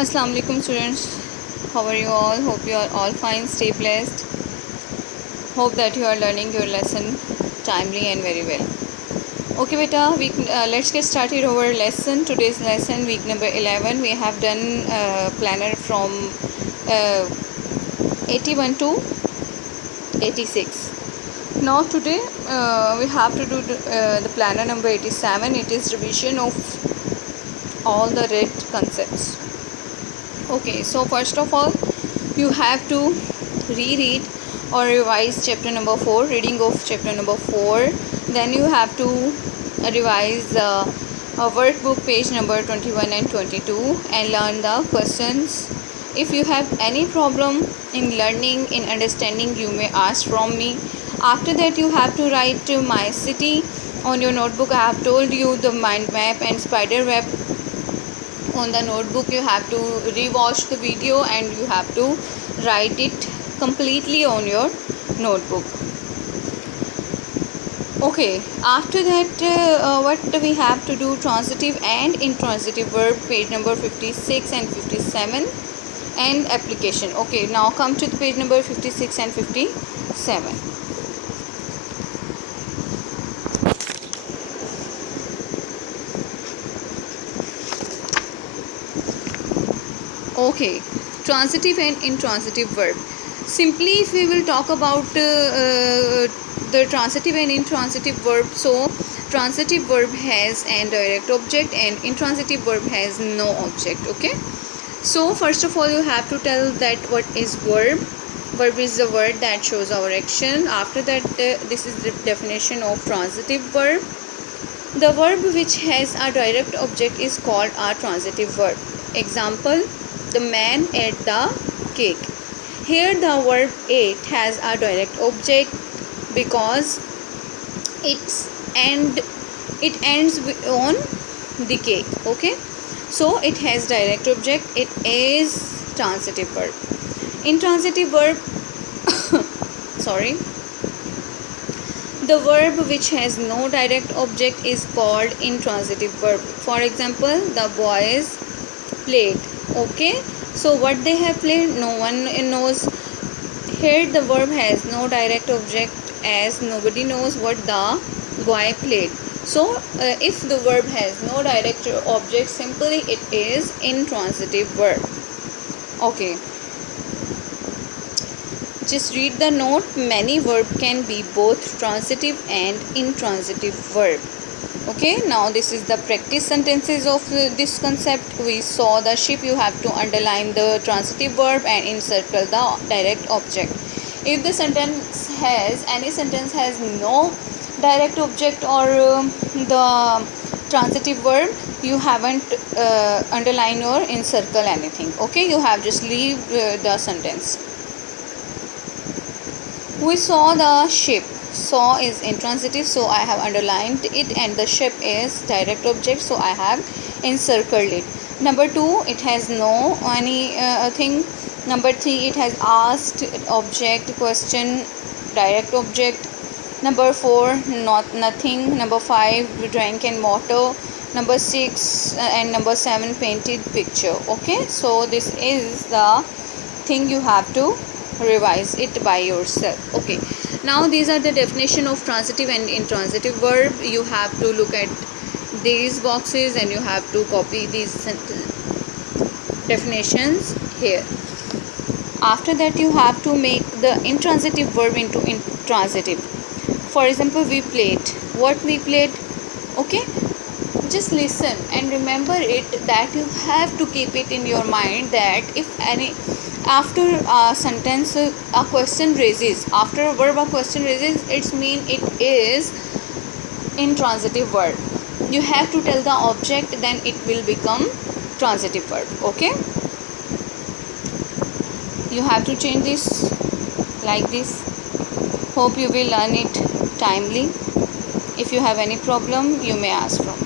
Assalamu alaikum students, how are you all? Hope you are all fine, stay blessed. Hope that you are learning your lesson timely and very well. Okay beta, let's get started our lesson. Today's lesson week number 11. We have done planner from 81 to 86. Now today we have to do the planner number 87. It is revision of all the read concepts. Okay, so first of all you have to reread or revise chapter number 4, reading of chapter number 4. Then you have to revise workbook page number 21 and 22 and learn the questions. If you have any problem in learning, in understanding, you may ask from me. After that you have to write my city on your notebook. I have told you the mind map and spider web on the notebook. You have to rewatch the video and you have to write it completely on your notebook. Okay, after that what we have to do, transitive and intransitive verb, page number 56 and 57, and application. Okay, now come to the page number 56 and 57. Okay, transitive and intransitive verb. Simply if we will talk about the transitive and intransitive verb, so transitive verb has an direct object and intransitive verb has no object. Okay, so first of all you have to tell that what is verb. Verb is the word that shows our action. After that this is the definition of transitive verb. The verb which has a direct object is called a transitive verb. Example, the man ate the cake. Here the verb ate has a direct object because it ends on the cake. Okay, so it has direct object. It is transitive verb. Intransitive verb sorry, the verb which has no direct object is called intransitive verb. For example, the boys played. Okay, so what they have played, no one knows. Here the verb has no direct object as nobody knows what the boy played. So if the verb has no direct object, simply it is intransitive verb. Okay, just read the note. Many verb can be both transitive and intransitive verb. Okay, now this is the practice sentences of this concept. We saw the ship. You have to underline the transitive verb and encircle the direct object. If the sentence has no direct object or the transitive verb, you haven't underline or encircle anything. Okay, you have just leave the sentence. We saw the ship. Saw is intransitive, so I have underlined it, and the ship is direct object, so I have encircled it. Number 2, it has no any thing. Number 3, it has asked, object, question, direct object. Number 4, nothing. Number 5, drink and water. Number 6 and number 7, painted picture. Okay, so this is the thing you have to revise it by yourself. Okay, now these are the definition of transitive and intransitive verb. You have to look at these boxes and you have to copy these definitions here. After that you have to make the intransitive verb into intransitive. For example, we played. What we played? Okay, just listen and remember it, that you have to keep it in your mind that if any after a sentence a question raises, after a verb a question raises, it means it is intransitive verb. You have to tell the object, then it will become transitive verb. Okay, you have to change this like this. Hope you will learn it timely. If you have any problem, you may ask from me.